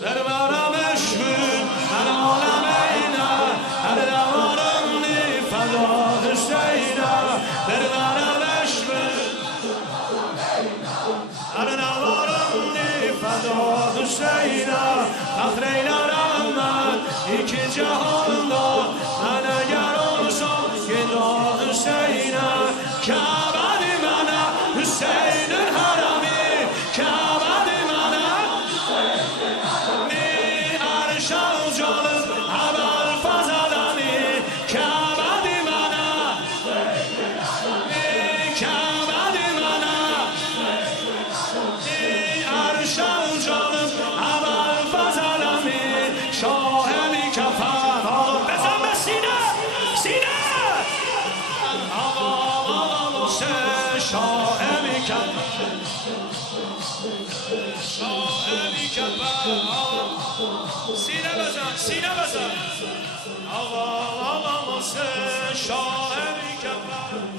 بربرم عشقی من عالم اینه هر دوارم فدا حسینه بربرم عشقی هر دوارم فدا حسینه فخر ایلارم من یکی جهان دا من اگر آسان گدا حسینه کعبه منه حسین حرمی کعبه منه نی عرش و جالب اول فضلمی کعبه منه نی کعبه منه نی عرش و جالب اول فضلمی شاه میکفن آقا بزن به سینه سینه آقا شاه میکفن شاه میکفن سینه بزن سینه بزن آقا شاه میکفن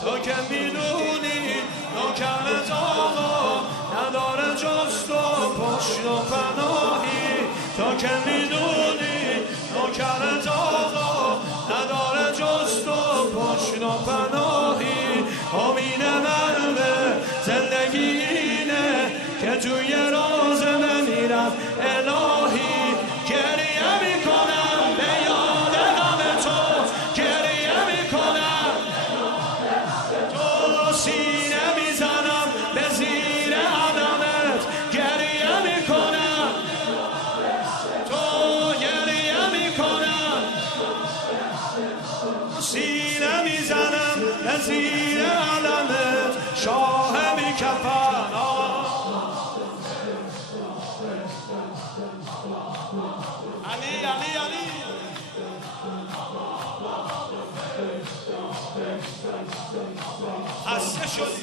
تو که میدونی نوکرت آقا نداره جست و پشت و پناهی تو که میدونی نوکرت آقا نداره جست و پشت و پناهی امین من به زندگی اینه که توی راز بمیرم الهی گریه میکنم به یاد نام تو گریه میکنم تو سینه میزنم به زیر عدمت گریه میکنم تو گریه میکنم سینه میزنم به زیر عدمت شاه میکفن علی علی علی خسته شدی